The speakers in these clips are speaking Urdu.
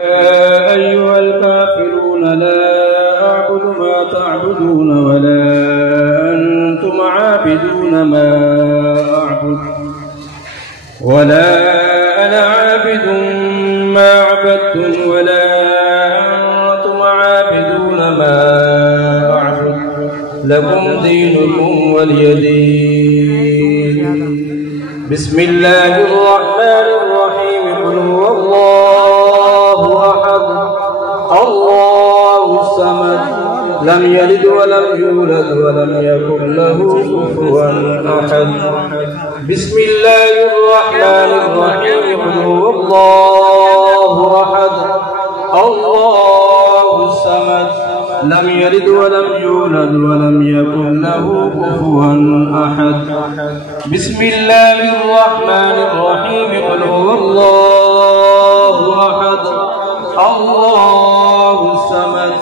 يا أيها الكافرون لا أعبد ما تعبدون ولا أنتم عابدون ما أعبد ولا أنا عابد ما عبدتم ولا أنتم عابدون ما أعبد لكم دينكم ولي دين. بسم الله الرحمن الرحيم. قل هو الله أحد الله الصمد لم يلد ولم يولد ولم يكن له كفوا أحد. بسم الله الرحمن الرحيم. قل هو الله أحد الله الصمد لم يلد ولم يولد ولم يكن له كفوا أحد. بسم الله الرحمن الرحيم. قل هو الله أحد الله الصمد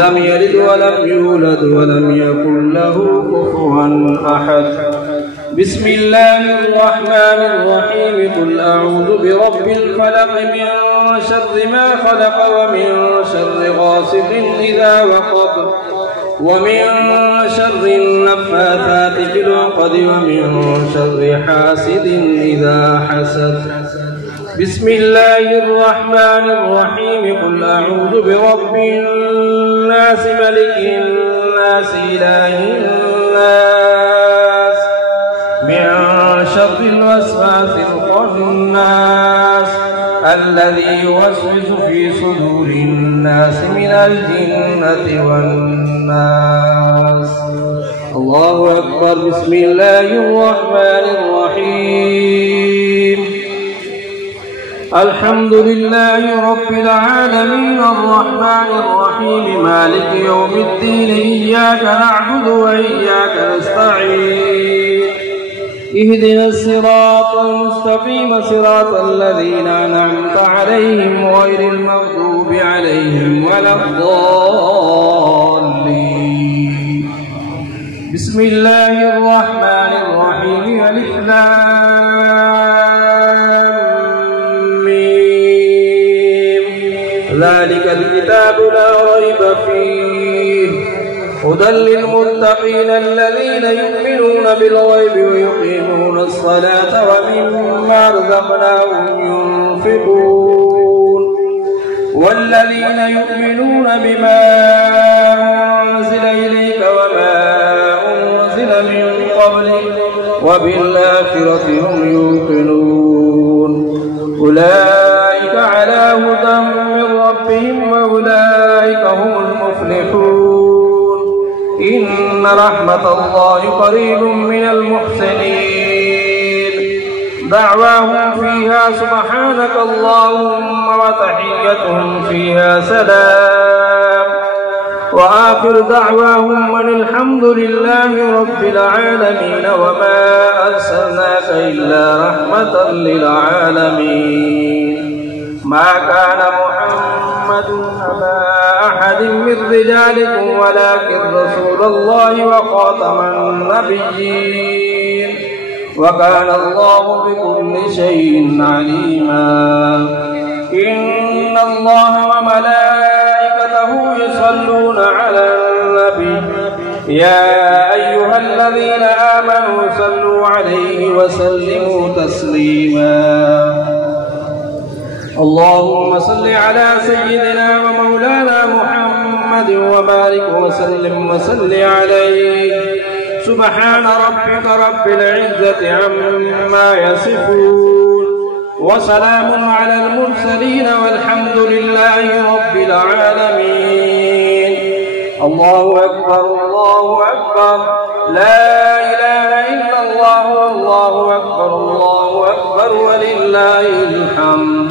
لم يلد ولم يولد ولم يكن له كفوا أحد. بسم الله الرحمن الرحيم. قل أعوذ برب الفلق من شر ما خلق ومن شر غاسق إذا وقب ومن شر النفاثات في العقد ومن شر حاسد إذا حسد. بسم الله الرحمن الرحيم. قل أعوذ برب الناس ملك الناس إله الناس من شر الوسواس الخناس الذي يوسوس في صدور الناس من الجنة والناس. الله أكبر. بسم الله الرحمن الرحيم. الحمد لله رب العالمين الرحمن الرحيم مالك يوم الدين إياك نعبد وإياك نستعين اهدنا الصراط المستقيم صراط الذين أنعمت عليهم غير المغضوب عليهم ولا الضالين. بسم الله الرحمن الرحيم. ألف لام ميم ذلك الكتاب لا ريب فيه هدى للمتقين الذين يؤمنون بالغيب ويقيمون الصلاة ومما رزقناهم ينفقون والذين يؤمنون بما أنزل إليك وما أنزل من قبلك وبالآخرة هم يوقنون أولئك على هدى من ربهم وأولئك هم المفلحون. إن رحمة الله قريب من المحسنين. دعواهم فيها سبحانك اللهم وتحيتهم فيها سلام وآخر دعواهم أن الحمد لله رب العالمين وما أرسلناك إلا رحمة للعالمين. ما كان محمد أبا أحد من رجالكم ولكن رسول الله وخاتم النبيين وكان الله بكل شيء عليما. إن الله وملائكته يصلون على النبي يا أيها الذين آمنوا صلوا عليه وسلموا تسليما. اللهم صل على سيدنا ومولانا محمد وبارك وسلم وصل عليه. سبحان ربك رب العزة عما يصفون وسلام على المرسلين والحمد لله رب العالمين. الله أكبر الله أكبر لا إله إلا الله والله أكبر الله أكبر ولله الحمد.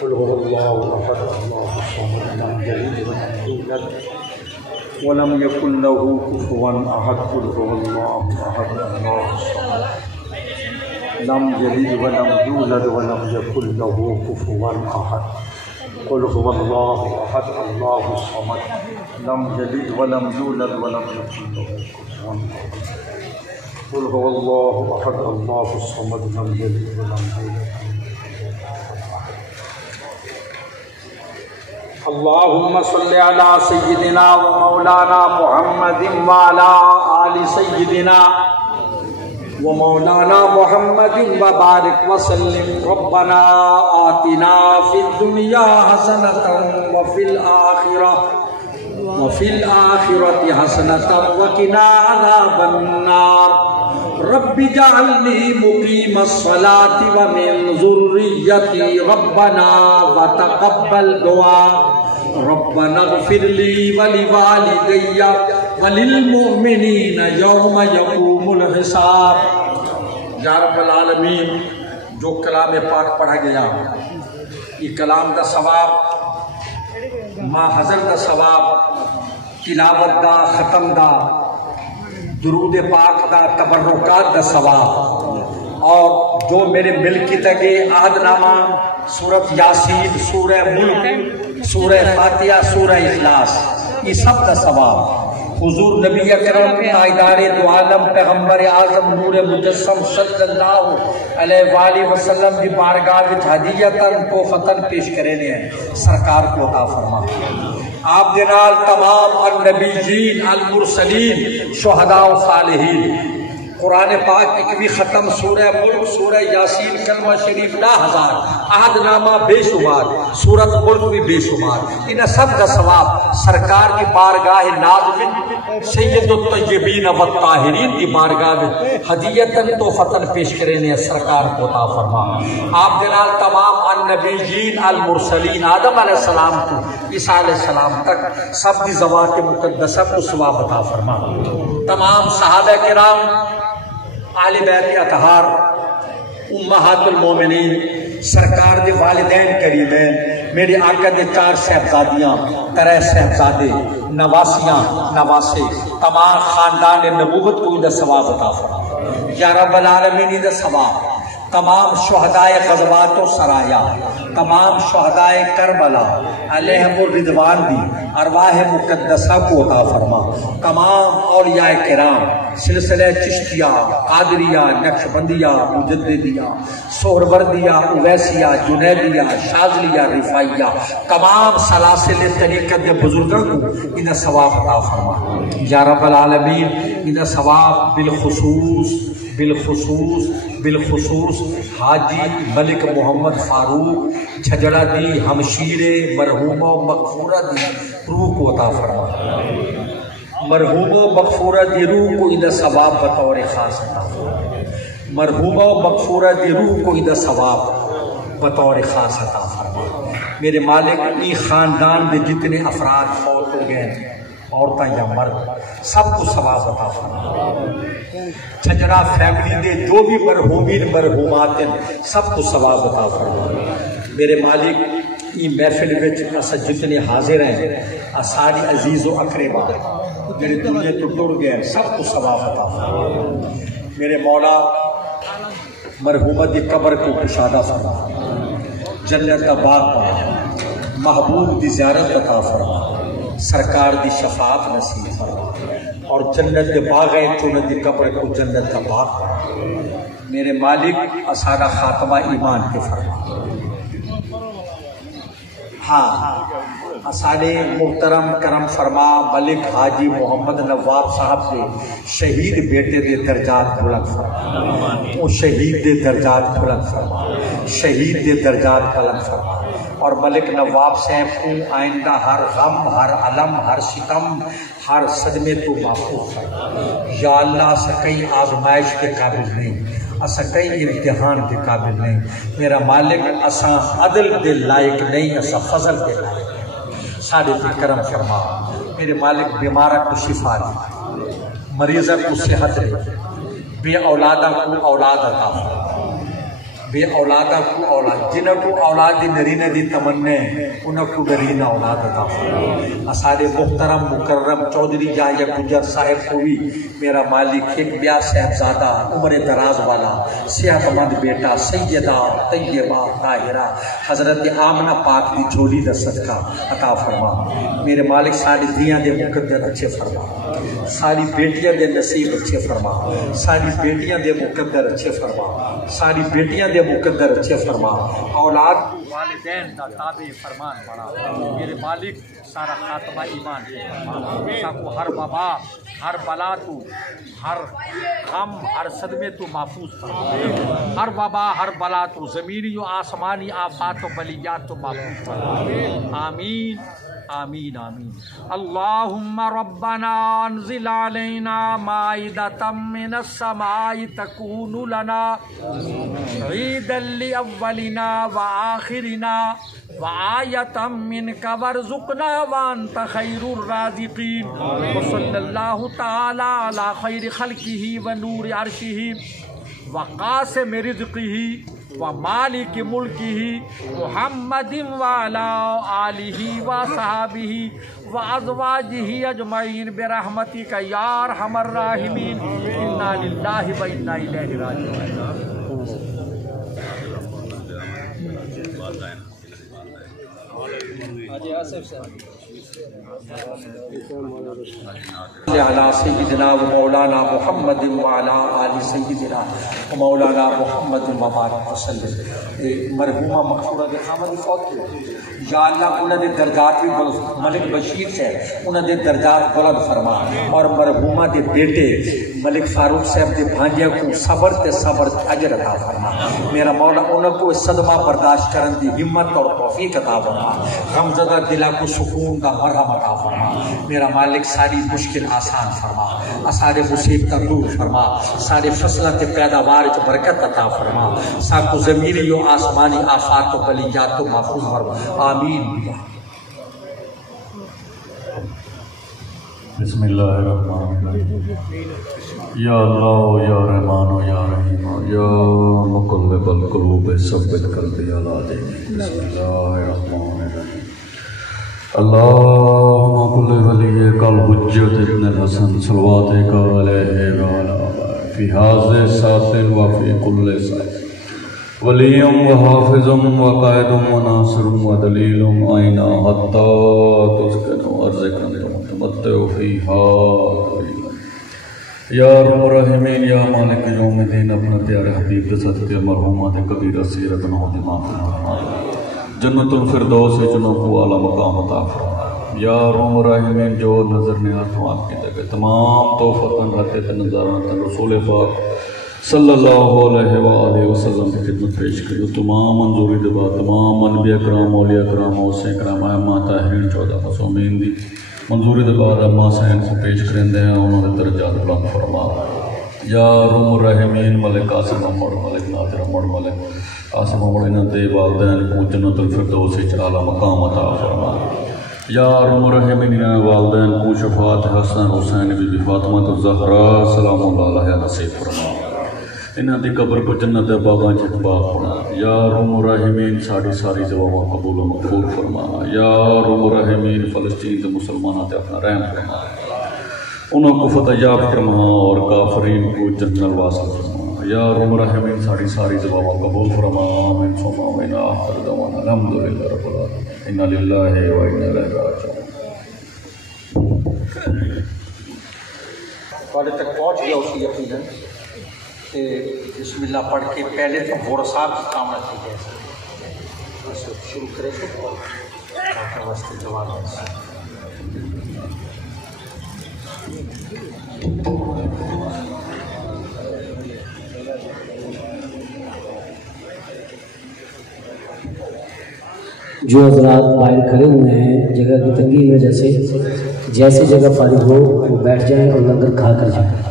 قل هو الله أحد الله الصمد لم يلد ولم يولد ولم يكن له كفوا أحد قل هو الله أحد الله الصمد لم يلد ولم يولد ولم يكن له كفوا أحد قل هو الله أحد الله الصمد لم يلد ولم يولد ولم يكن له كفوا أحد قل هو الله أحد الله الصمد لم يلد ولم يولد. اللهم صل على سيدنا ومولانا محمد وعلى آل سيدنا ومولانا محمد وبارك وسلم. ربنا آتنا في الدنيا حسنة وفي الآخرة حسنة وقنا عذاب النار. رب اجعلني مقيم الصلاة ومن ذريتي ربنا وتقبل دعاء. ربنا اغفر لي ولوالدي وللمؤمنین یوم یقوم الحساب. یا رب العالمین، جو کلام پاک پڑھا گیا یہ کلام دا ثواب، ماں حضر دا ثواب، تلاوت دا، ختم دا، درود پاک دا، تبرکات دا ثواب، اور جو میرے مل کی تگے عہد نامہ، سورۃ یاسین، سورہ ملک، سورہ فاتحہ، سورہ اخلاص، یہ سب دا ثواب حضور نبی اکرم تاجدار دو عالم پیغمبر اعظم نور مجسم صلی اللہ علیہ وآلہ وسلم کی بارگاہ وچ ہدیتاً تحفتاً پیش کرنے ہیں. سرکار کو عطا فرما. آپ دے نال تمام النبیین، المرسلین، شہداء و صالحین. قرآن پاک ایک بھی ختم، سورہ ملک، سورہ یاسین، کلمہ شریف 10,000، عہد نامہ بے شمار، سورۃ ملک بھی بے شمار. ان سب کا ثواب سرکار کی بارگاہ ناز میں سید الطیبین والطاہرین کی بارگاہ میں ہدیتاً تحفتاً پیش کرنے سرکار کو عطا فرما. آپ جنال تمام النبیین، المرسلین، آدم علیہ السلام کو عیسیٰ علیہ السلام تک سب کی ذوات مقدسہ کو ثواب عطا فرما. تمام صحابہ کرام، اہل بیت اطہار، امہات المومنین، سرکار دے والدین کریمین، میرے آقا دے 4 صاحبزادیاں، 3 صاحبزادے، نواسیاں، نواسے، تمام خاندان نبوت کو ان ثواب عطا فرما. یا رب العالمین ان ثواب تمام شہدائے غزوات و سرایا، تمام شہدائے کربلا علیہم الرضوان دی ارواح مقدسہ کو عطا فرما. تمام اولیاء کرام، سلسلہ چشتیہ، قادریہ، نقشبندیہ، مجددیہ، سہروردیہ، اویسیہ، جنیدیہ، شاذلیہ، رفاعیہ، تمام سلاسل طریقت کے بزرگوں کو انہیں ثواب عطا فرما. یا رب العالمین انہیں ثواب بالخصوص حاجی ملک محمد فاروق جھجڑا دی ہمشیر مرحومہ مغفورہ دی روح کو عطا فرما. مرحومہ مغفورہ دی روح کو انہیں ثواب بطور خاص عطا فرما. مرحومہ مغفورہ دی روح کو انہیں ثواب بطور خاص عطا فرما. میرے مالک ای خاندان دے جتنے افراد فوت ہو گئے، عورتیں یا مرد، سب کو ثواب عطا فرما. جھجڑا فیملی دے جو بھی مرحومین مرحومات ہیں سب کو ثواب عطا فرما. میرے مالک ای محفل وچ اسا جتنے حاضر ہیں ساری عزیز و اقربا میرے دنیا تو ٹر گئے سب کو ثواب عطا فرما. میرے مولا مرحومہ دی قبر کو کشادہ فرما، جنت کا باغ پا، محبوب دی زیارت عطا فرما، سرکار دی شفاعت نصیب فرما، اور جنت کے باغ ہے چونت دی قبر کو جنت کا باغ فرما. میرے مالک اسارا خاتمہ ایمان کے فرما. ہاں اسارے محترم کرم فرما ملک حاجی محمد نواب صاحب سے شہید بیٹے دے درجات بلند فرما. وہ شہید دے درجات بلند فرما، شہید دے درجات بلند فرما. اور ملک نواب صاحب کو آئندہ ہر غم، ہر علم، ہر ستم، ہر صدمے تو محفوظ فرما. یا اللہ سکئی آزمائش کے قابل نہیں، اسا کئی امتحان کے قابل نہیں. میرا مالک اسا عدل دے لائق نہیں، اسا فضل دے لائق. سارے پہ کرم فرما. میرے مالک بیمارہ کو شفا دے، مریضہ کو صحت دے، بے اولادہ کو اولاد عطا فرما. بے اولادا کو اولاد جنہوں کو اولاد دی نرینے دی تمنے انہوں کو نرینا اولاد عطا فرما اسارے محترم مکرم چودھری جایا گجر صاحب کو بھی میرا مالک ایک بیاہ صاحبزادہ عمر دراز والا صحت مند بیٹا سیدہ طیبہ طاہرہ حضرت آمنہ پاک دی جھولی دا صدقہ عطا فرما میرے مالک ساری دیاں دے مقدر اچھے فرما ساری بیٹیاں دے نصیب اچھے فرما ساری بیٹیاں دے مقدر اچھے فرما ساری بیٹیاں دے مقدر اچھے فرما اولاد والدین دا تابع فرمان بڑا میرے مالک سارا خاتمہ ایمان دے فرما کو ہر وبا ہر بلا تو ہر غم ہر صدمے تو محفوظ فرما ہر وبا ہر بلا تو زمینی و آسمانی آفات و بلیات تو محفوظ فرما آمین آمین آمین اللہم ربنا انزل علینا مائدة من السماء تکون لنا عیدا لأولنا وآخرنا وآیة منک وارزقنا وانت خیر الرازقین وصلی اللہ تعالی علی خیر خلقہ ونور عرشہ وقاسم رزقہ ومالک ملکہ محمد وعلی آلہ وصحابہ وازواجہ اجمعین برحمتک یا ارحم الراحمین انا للہ و انا الیہ راجعون علی سیدنا و مولانا محمد وعلی آل سیدنا و مولانا محمد مبارک وسلم مرحومہ مغفورہ کے خامد فوت ہوئے یا اللہ انہوں نے درجات بھی بلند ملک بشیر سے انہوں نے درجات بلند فرما اور مرحومہ دے بیٹے ملک فاروق صاحب دے بھانجے کو صبر تے صبر اجر عطا فرما میرا مولا انہوں کو صدمہ برداشت کرن دی ہمت اور توفیق عطا فرما غمزدہ دلہ کو سکون کا مرہم عطا فرما میرا مالک ساری مشکل آسان فرما سارے مصیبت دور فرما سارے فصلت پیداوار چ برکت عطا فرما ساکو زمینی و آسمانی آفات و بلیات و محفوظ فرما آمین بسم اللہ الرحمن الرحیم یا اللہ یا رحمان یا رحیم یا مقلب القلوب ثبت قلبی علی دینک بسم اللہ الرحمن الرحیم اللہم کل ولیک الحجت ابن الحسن صلواتک علیہ وعلی فی حاضر ساتن وفی کل ساتن ولیم و حافظم و قائدم و ناصرم و دلیلم آئینہ حتی تسکن و ارزکن متمتع فیہا یا رب الرحمین یا مالک یوم دین اپنا پیارے حبیب صدقے مرحومہ دے کبیرہ سیرت نو دماغ فرمائے جنت الفردوس جنوں کو اعلیٰ مقام عطا فرمائے یا رب الرحمین جو نظر نیاز ہوں آپ کی تکے تمام توفتاً رہتے نظارتاً رسول پاک صلی اللہ علیہ وآلہ وسلم کی خدمت پیش کری تمام منظوری دبا تمام انبیاء کرام اولیاء کرام حسین کرام احمد طاہرین 14 معصومین دی منظوری دبا اما حسین سے پیش کرندے ہیں انہوں نے درجات بلند فرما یا رب الرحمین ملک قاسم عمر ملک ناظر عمر ملک قاسم عمر انہوں دے والدین کو جنت الفردوس اعلیٰ مقام عطا فرما یا رب الرحمین والدین کو شفاعت حسن حسین بی فاطمہ الزہرا سلام اللہ علیہ نصیب فرما انہاں دی قبر کو جنت باغاں چ باغ بنا یا رب الرحمین ساری دعاواں قبول و مغفور فرما یا رب الرحمین فلسطین کے مسلمانوں تے اپنا رحم فرما انہوں کو فتح یاب فرما اور کافرین کو جنت الواصل فرما یا رب الرحمین ساری دعاواں قبول فرما آمین ثم آمین آخر دعوانا الحمدللہ رب العالمین انا للہ و انا الیہ راجعون تھوڑے تک پہنچ گیا اسی یقیناً کہ بسم اللہ پڑھ کے پہلے تو غور صاحب کی کام رکھی جائے شروع کرے تو واسطے جواب جو حضرات باہر کھڑے ہوئے ہیں جگہ کی تنگی کی وجہ سے جیسی جگہ فارغ ہو وہ بیٹھ جائیں اور لنگر کھا کر جائیں.